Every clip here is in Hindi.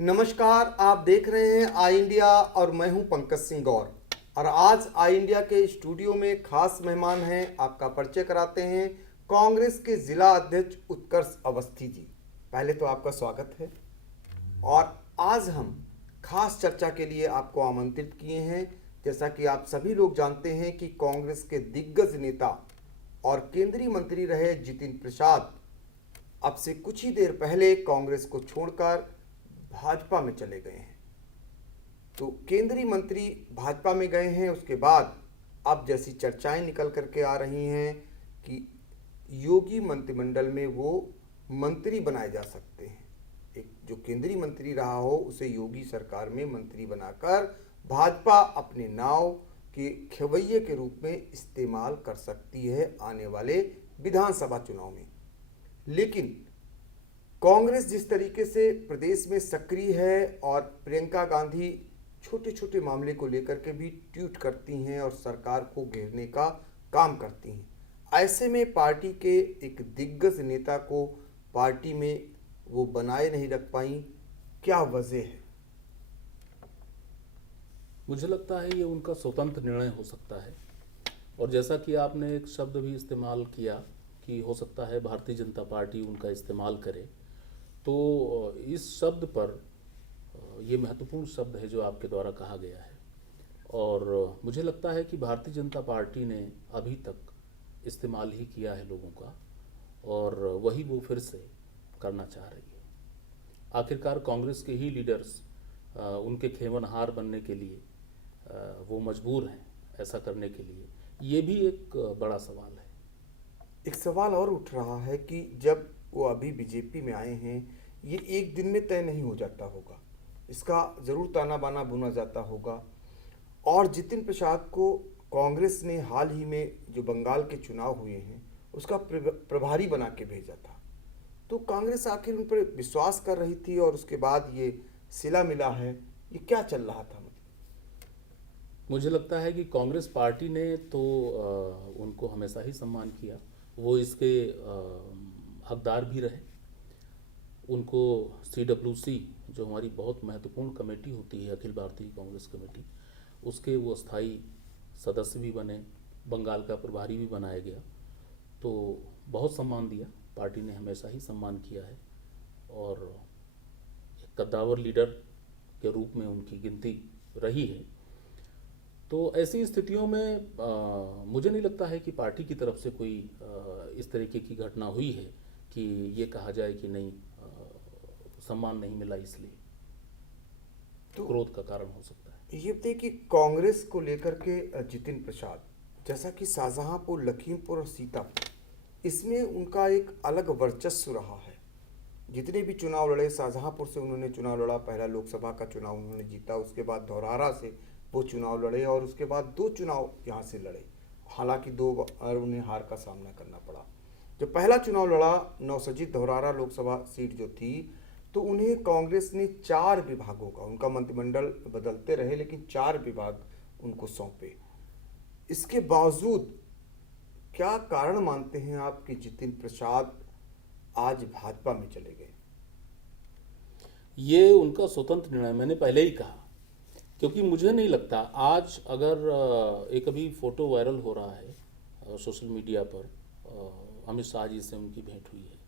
नमस्कार, आप देख रहे हैं आई इंडिया और मैं हूं पंकज सिंह गौर। और आज आई इंडिया के स्टूडियो में खास मेहमान हैं। आपका परिचय कराते हैं, कांग्रेस के जिला अध्यक्ष उत्कर्ष अवस्थी जी। पहले तो आपका स्वागत है। और आज हम खास चर्चा के लिए आपको आमंत्रित किए हैं। जैसा कि आप सभी लोग जानते हैं कि कांग्रेस के दिग्गज नेता और केंद्रीय मंत्री रहे जितिन प्रसाद अब से कुछ ही देर पहले कांग्रेस को छोड़कर भाजपा में चले गए हैं। तो केंद्रीय मंत्री भाजपा में गए हैं, उसके बाद अब जैसी चर्चाएं निकल करके आ रही हैं कि योगी मंत्रिमंडल में वो मंत्री बनाए जा सकते हैं। एक जो केंद्रीय मंत्री रहा हो उसे योगी सरकार में मंत्री बनाकर भाजपा अपने नाव के खेवैये के रूप में इस्तेमाल कर सकती है आने वाले विधानसभा चुनाव में। लेकिन कांग्रेस जिस तरीके से प्रदेश में सक्रिय है और प्रियंका गांधी छोटे छोटे मामले को लेकर के भी ट्वीट करती हैं और सरकार को घेरने का काम करती हैं, ऐसे में पार्टी के एक दिग्गज नेता को पार्टी में वो बनाए नहीं रख पाई, क्या वजह है? मुझे लगता है ये उनका स्वतंत्र निर्णय हो सकता है। और जैसा कि आपने एक शब्द भी इस्तेमाल किया कि हो सकता है भारतीय जनता पार्टी उनका इस्तेमाल करे, तो इस शब्द पर ये महत्वपूर्ण शब्द है जो आपके द्वारा कहा गया है। और मुझे लगता है कि भारतीय जनता पार्टी ने अभी तक इस्तेमाल ही किया है लोगों का, और वही वो फिर से करना चाह रही है। आखिरकार कांग्रेस के ही लीडर्स उनके खेवनहार बनने के लिए वो मजबूर हैं ऐसा करने के लिए। ये भी एक बड़ा सवाल है। एक सवाल और उठ रहा है कि जब वो अभी बीजेपी में आए हैं, ये एक दिन में तय नहीं हो जाता होगा, इसका जरूर ताना बाना बुना जाता होगा। और जितिन प्रसाद को कांग्रेस ने हाल ही में जो बंगाल के चुनाव हुए हैं उसका प्रभारी बना के भेजा था। तो कांग्रेस आखिर उन पर विश्वास कर रही थी और उसके बाद ये सिला मिला है, ये क्या चल रहा था? मुझे लगता है कि कांग्रेस पार्टी ने तो उनको हमेशा ही सम्मान किया, वो इसके हकदार भी रहे। उनको CWC जो हमारी बहुत महत्वपूर्ण कमेटी होती है, अखिल भारतीय कांग्रेस कमेटी, उसके वो स्थायी सदस्य भी बने, बंगाल का प्रभारी भी बनाया गया। तो बहुत सम्मान दिया, पार्टी ने हमेशा ही सम्मान किया है। और एक कद्दावर लीडर के रूप में उनकी गिनती रही है। तो ऐसी स्थितियों में मुझे नहीं लगता है कि पार्टी की तरफ से कोई इस तरीके की घटना हुई है कि ये कहा जाए कि नहीं, सम्मान नहीं मिला इसलिए तो क्रोध का कारण हो सकता है। ये बताइए कि कांग्रेस को लेकर के जितिन प्रसाद, जैसा कि शाहजहांपुर, लखीमपुर और सीतापुर, इसमें उनका एक अलग वर्चस्व रहा है। जितने भी चुनाव लड़े, शाहजहांपुर से उन्होंने चुनाव लड़ा, पहला लोकसभा का चुनाव उन्होंने जीता, उसके बाद धौरहरा से वो चुनाव लड़े और उसके बाद 2 चुनाव यहाँ से लड़े। हालांकि 2 बार उन्हें हार का सामना करना पड़ा। जब पहला चुनाव लड़ा, नौसजित धौरहरा लोकसभा सीट जो थी, तो उन्हें कांग्रेस ने 4 विभागों का, उनका मंत्रिमंडल बदलते रहे लेकिन 4 विभाग उनको सौंपे। इसके बावजूद क्या कारण मानते हैं आप कि जितिन प्रसाद आज भाजपा में चले गए? ये उनका स्वतंत्र निर्णय, मैंने पहले ही कहा। क्योंकि मुझे नहीं लगता, आज अगर एक अभी फोटो वायरल हो रहा है सोशल मीडिया पर, अमित शाह जी से उनकी भेंट हुई है।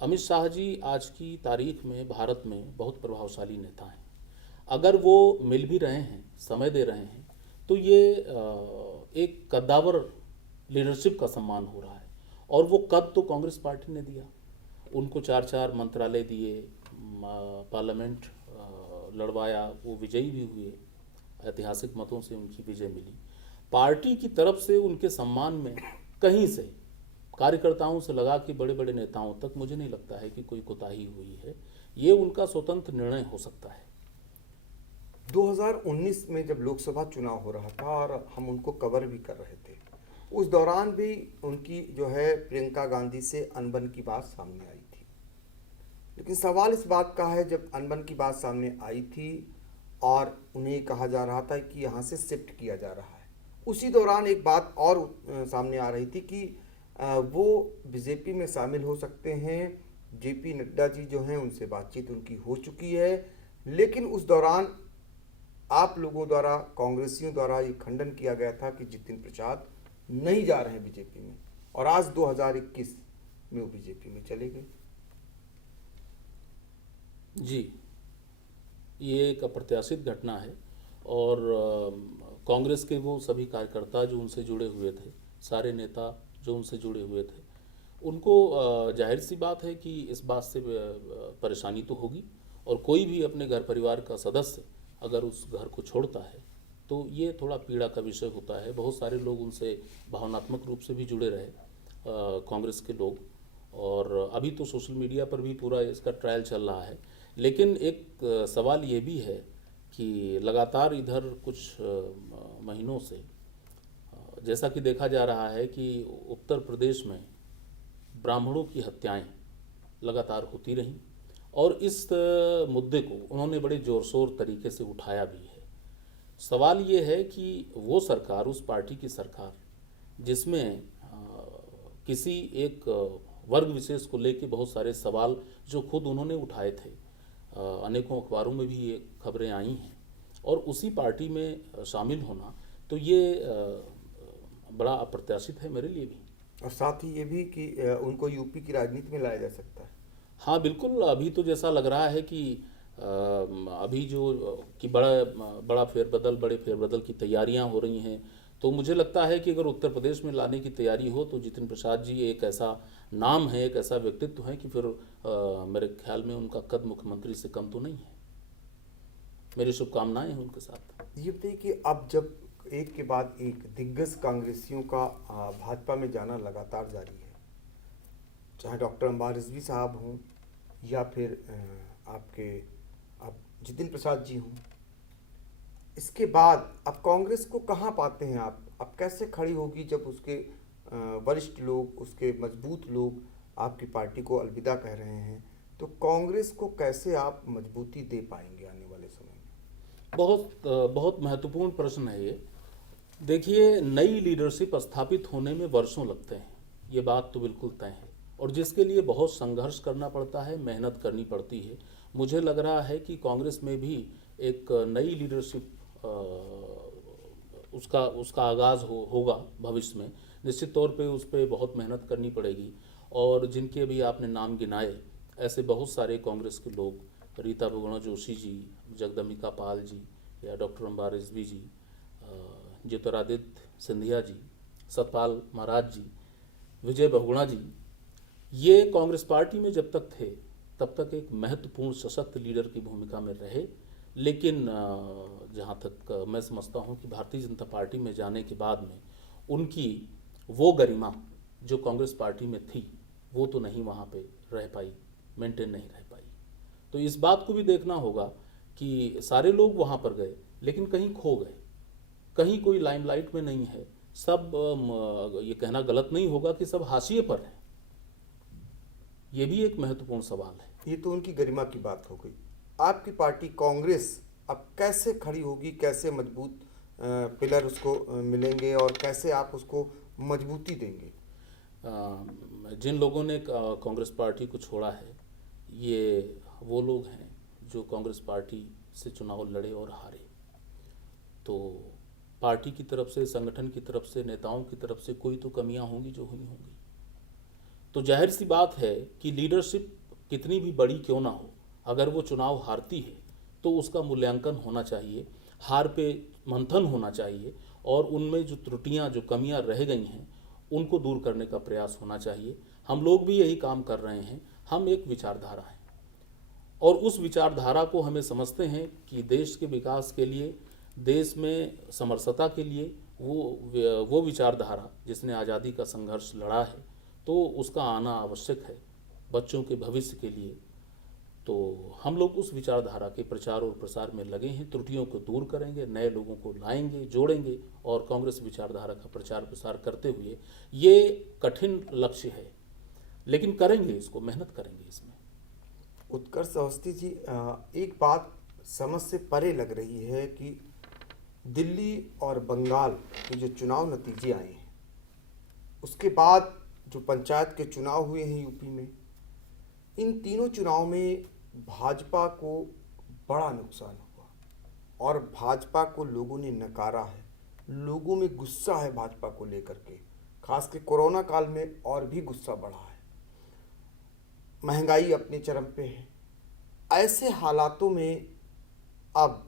अमित शाह जी आज की तारीख में भारत में बहुत प्रभावशाली नेता हैं। अगर वो मिल भी रहे हैं, समय दे रहे हैं, तो ये एक कद्दावर लीडरशिप का सम्मान हो रहा है। और वो कद तो कांग्रेस पार्टी ने दिया, उनको 4 मंत्रालय दिए, पार्लियामेंट लड़वाया, वो विजयी भी हुए, ऐतिहासिक मतों से उनकी विजय मिली। पार्टी की तरफ से उनके सम्मान में कहीं से, कार्यकर्ताओं से लगा के बड़े बड़े नेताओं तक, मुझे नहीं लगता है कि कोई कोताही हुई है। ये उनका स्वतंत्र निर्णय हो सकता है। 2019 में जब लोकसभा चुनाव हो रहा था और हम उनको कवर भी कर रहे थे, उस दौरान भी उनकी जो है प्रियंका गांधी से अनबन की बात सामने आई थी। लेकिन सवाल इस बात का है, जब अनबन की बात सामने आई थी और उन्हें कहा जा रहा था कि यहाँ से शिफ्ट किया जा रहा है, उसी दौरान एक बात और सामने आ रही थी कि वो बीजेपी में शामिल हो सकते हैं जेपी नड्डा जी जो हैं उनसे बातचीत उनकी हो चुकी है, लेकिन उस दौरान आप लोगों द्वारा, कांग्रेसियों द्वारा ये खंडन किया गया था कि जितिन प्रसाद नहीं जा रहे हैं बीजेपी में, और आज 2021 में वो बीजेपी में चले गए। जी, ये एक अप्रत्याशित घटना है और कांग्रेस के वो सभी कार्यकर्ता जो उनसे जुड़े हुए थे, सारे नेता जो उनसे जुड़े हुए थे, उनको जाहिर सी बात है कि इस बात से परेशानी तो होगी। और कोई भी अपने घर परिवार का सदस्य अगर उस घर को छोड़ता है तो ये थोड़ा पीड़ा का विषय होता है। बहुत सारे लोग उनसे भावनात्मक रूप से भी जुड़े रहे, कांग्रेस के लोग, और अभी तो सोशल मीडिया पर भी पूरा इसका ट्रायल चल रहा है। लेकिन एक सवाल ये भी है कि लगातार इधर कुछ महीनों से जैसा कि देखा जा रहा है कि उत्तर प्रदेश में ब्राह्मणों की हत्याएं लगातार होती रहीं, और इस मुद्दे को उन्होंने बड़े जोर शोर तरीके से उठाया भी है। सवाल ये है कि वो सरकार, उस पार्टी की सरकार जिसमें किसी एक वर्ग विशेष को लेकर बहुत सारे सवाल जो खुद उन्होंने उठाए थे, अनेकों अखबारों में भी ये खबरें आई हैं, और उसी पार्टी में शामिल होना, तो ये बड़ा अप्रत्याशित है मेरे लिए भी। और साथ ही ये भी कि उनको यूपी की राजनीति में लाया जा सकता है। हाँ बिल्कुल, अभी तो जैसा लग रहा है कि अभी जो कि बड़े फेरबदल की तैयारियां हो रही हैं, तो मुझे लगता है कि अगर उत्तर प्रदेश में लाने की तैयारी हो तो जितिन प्रसाद जी एक ऐसा नाम है, एक ऐसा व्यक्तित्व है कि फिर मेरे ख्याल में उनका कद मुख्यमंत्री से कम तो नहीं है। मेरी शुभकामनाएं हैं उनके साथ। ये बताइए कि अब जब एक के बाद एक दिग्गज कांग्रेसियों का भाजपा में जाना लगातार जारी है, चाहे डॉक्टर अंबार रिजवी साहब हों या फिर आपके जितिन प्रसाद जी हों, इसके बाद अब कांग्रेस को कहाँ पाते हैं आप? अब कैसे खड़ी होगी जब उसके वरिष्ठ लोग, उसके मजबूत लोग आपकी पार्टी को अलविदा कह रहे हैं, तो कांग्रेस को कैसे आप मजबूती दे पाएंगे आने वाले समय में? बहुत महत्वपूर्ण प्रश्न है ये। देखिए, नई लीडरशिप स्थापित होने में वर्षों लगते हैं, ये बात तो बिल्कुल तय है, और जिसके लिए बहुत संघर्ष करना पड़ता है, मेहनत करनी पड़ती है। मुझे लग रहा है कि कांग्रेस में भी एक नई लीडरशिप उसका आगाज़ होगा भविष्य में। निश्चित तौर पे उस पर बहुत मेहनत करनी पड़ेगी, और जिनके भी आपने नाम गिनाए, ऐसे बहुत सारे कांग्रेस के लोग, रीता बहुगुणा जोशी जी, जगदम्बिका पाल जी, या डॉक्टर अंबार रिजवी जी, ज्योतिरादित्य सिंधिया जी, सतपाल महाराज जी, विजय बहुगुणा जी, ये कांग्रेस पार्टी में जब तक थे तब तक एक महत्वपूर्ण सशक्त लीडर की भूमिका में रहे। लेकिन जहाँ तक मैं समझता हूँ कि भारतीय जनता पार्टी में जाने के बाद में उनकी वो गरिमा जो कांग्रेस पार्टी में थी वो तो नहीं वहाँ पे रह पाई, मेंटेन नहीं रह पाई। तो इस बात को भी देखना होगा कि सारे लोग वहाँ पर गए लेकिन कहीं खो गए, कहीं कोई लाइमलाइट में नहीं है। सब ये कहना गलत नहीं होगा कि सब हाशिए पर हैं। ये भी एक महत्वपूर्ण सवाल है। ये तो उनकी गरिमा की बात हो गई। आपकी पार्टी कांग्रेस अब कैसे खड़ी होगी, कैसे मजबूत पिलर उसको मिलेंगे और कैसे आप उसको मजबूती देंगे? जिन लोगों ने कांग्रेस पार्टी को छोड़ा है, ये वो लोग हैं जो कांग्रेस पार्टी से चुनाव लड़े और हारे। तो पार्टी की तरफ से, संगठन की तरफ से, नेताओं की तरफ से कोई तो कमियां होंगी जो हुई होंगी। तो जाहिर सी बात है कि लीडरशिप कितनी भी बड़ी क्यों ना हो, अगर वो चुनाव हारती है तो उसका मूल्यांकन होना चाहिए, हार पे मंथन होना चाहिए, और उनमें जो त्रुटियां, जो कमियां रह गई हैं उनको दूर करने का प्रयास होना चाहिए। हम लोग भी यही काम कर रहे हैं। हम एक विचारधारा हैं और उस विचारधारा को हमें समझते हैं कि देश के विकास के लिए, देश में समरसता के लिए वो विचारधारा जिसने आज़ादी का संघर्ष लड़ा है, तो उसका आना आवश्यक है बच्चों के भविष्य के लिए। तो हम लोग उस विचारधारा के प्रचार और प्रसार में लगे हैं। त्रुटियों को दूर करेंगे, नए लोगों को लाएंगे, जोड़ेंगे, और कांग्रेस विचारधारा का प्रचार प्रसार करते हुए, ये कठिन लक्ष्य है लेकिन करेंगे, इसको मेहनत करेंगे इसमें। उत्कर्ष अवस्थी जी, एक बात समझ से परे लग रही है कि दिल्ली और बंगाल के जो चुनाव नतीजे आए हैं, उसके बाद जो पंचायत के चुनाव हुए हैं यूपी में, इन तीनों चुनाव में भाजपा को बड़ा नुकसान हुआ और भाजपा को लोगों ने नकारा है। लोगों में गुस्सा है भाजपा को लेकर के, खासकर कोरोना काल में और भी गुस्सा बढ़ा है। महंगाई अपने चरम पे है। ऐसे हालातों में अब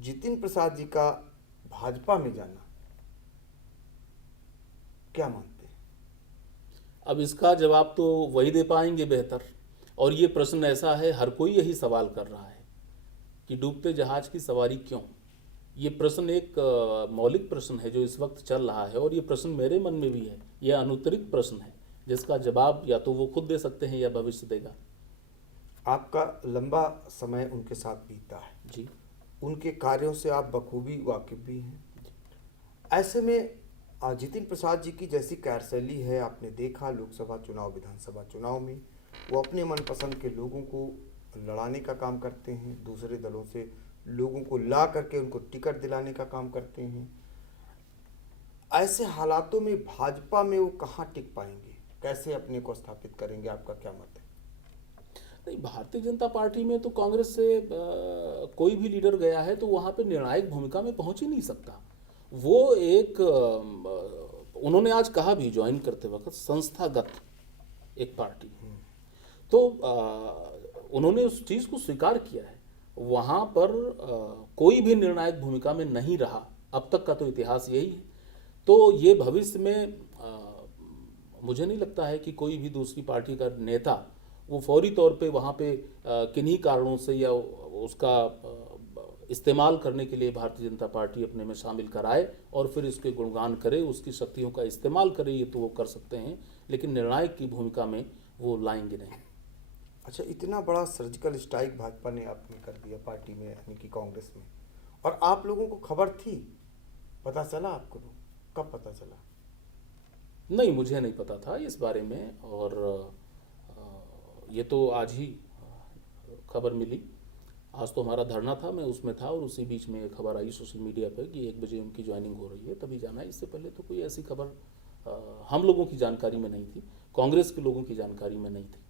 जितिन प्रसाद जी का भाजपा में जाना, क्या मानते हैं? अब इसका जवाब तो वही दे पाएंगे बेहतर। और ये प्रश्न ऐसा है, हर कोई यही सवाल कर रहा है कि डूबते जहाज की सवारी क्यों। ये प्रश्न एक मौलिक प्रश्न है जो इस वक्त चल रहा है, और ये प्रश्न मेरे मन में भी है। यह अनुत्तरित प्रश्न है जिसका जवाब या तो वो खुद दे सकते हैं या भविष्य देगा। आपका लंबा समय उनके साथ बीता है जी, उनके कार्यों से आप बखूबी वाकिफ भी हैं। ऐसे में जितिन प्रसाद जी की जैसी कार्यशैली है, आपने देखा लोकसभा चुनाव, विधानसभा चुनाव में वो अपने मनपसंद के लोगों को लड़ाने का काम करते हैं, दूसरे दलों से लोगों को ला करके उनको टिकट दिलाने का काम करते हैं। ऐसे हालातों में भाजपा में वो कहाँ टिक पाएंगे, कैसे अपने को स्थापित करेंगे, आपका क्या मत है? नहीं, भारतीय जनता पार्टी में तो कांग्रेस से कोई भी लीडर गया है तो वहाँ पे निर्णायक भूमिका में पहुंच ही नहीं सकता। वो एक उन्होंने आज कहा भी ज्वाइन करते वक्त, संस्थागत एक पार्टी है। तो उन्होंने उस चीज़ को स्वीकार किया है। वहाँ पर कोई भी निर्णायक भूमिका में नहीं रहा, अब तक का तो इतिहास यही है। तो ये भविष्य में मुझे नहीं लगता है कि कोई भी दूसरी पार्टी का नेता वो फौरी तौर पे वहाँ पे किन्हीं कारणों से या उसका इस्तेमाल करने के लिए भारतीय जनता पार्टी अपने में शामिल कराए और फिर इसके गुणगान करे, उसकी शक्तियों का इस्तेमाल करे, ये तो वो कर सकते हैं, लेकिन निर्णायक की भूमिका में वो लाएंगे नहीं। अच्छा, इतना बड़ा सर्जिकल स्ट्राइक भाजपा ने आपने कर दिया पार्टी में, यानी कि कांग्रेस में, और आप लोगों को खबर थी, पता चला आपको? कब पता चला? नहीं, मुझे नहीं पता था इस बारे में, और ये तो आज ही खबर मिली। आज तो हमारा धरना था, मैं उसमें था, और उसी बीच में खबर आई सोशल मीडिया पे कि 1 बजे उनकी ज्वाइनिंग हो रही है, तभी जाना। इससे पहले तो कोई ऐसी खबर हम लोगों की जानकारी में नहीं थी, कांग्रेस के लोगों की जानकारी में नहीं थी।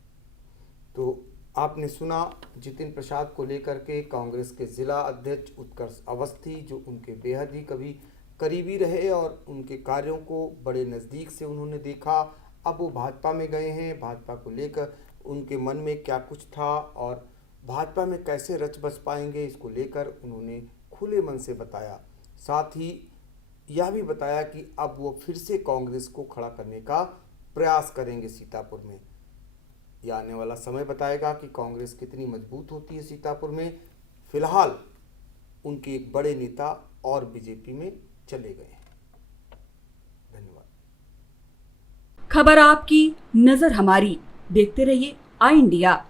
तो आपने सुना जितिन प्रसाद को लेकर के कांग्रेस के जिला अध्यक्ष उत्कर्ष अवस्थी, जो उनके बेहद ही कभी करीबी रहे और उनके कार्यों को बड़े नज़दीक से उन्होंने देखा। अब वो भाजपा में गए हैं, भाजपा को लेकर उनके मन में क्या कुछ था और भाजपा में कैसे रच बस पाएंगे, इसको लेकर उन्होंने खुले मन से बताया। साथ ही यह भी बताया कि अब वो फिर से कांग्रेस को खड़ा करने का प्रयास करेंगे सीतापुर में। यह आने वाला समय बताएगा कि कांग्रेस कितनी मजबूत होती है सीतापुर में। फिलहाल उनके एक बड़े नेता और बीजेपी में चले गए हैं। धन्यवाद। खबर आपकी, नजर हमारी। देखते रहिए आई इंडिया।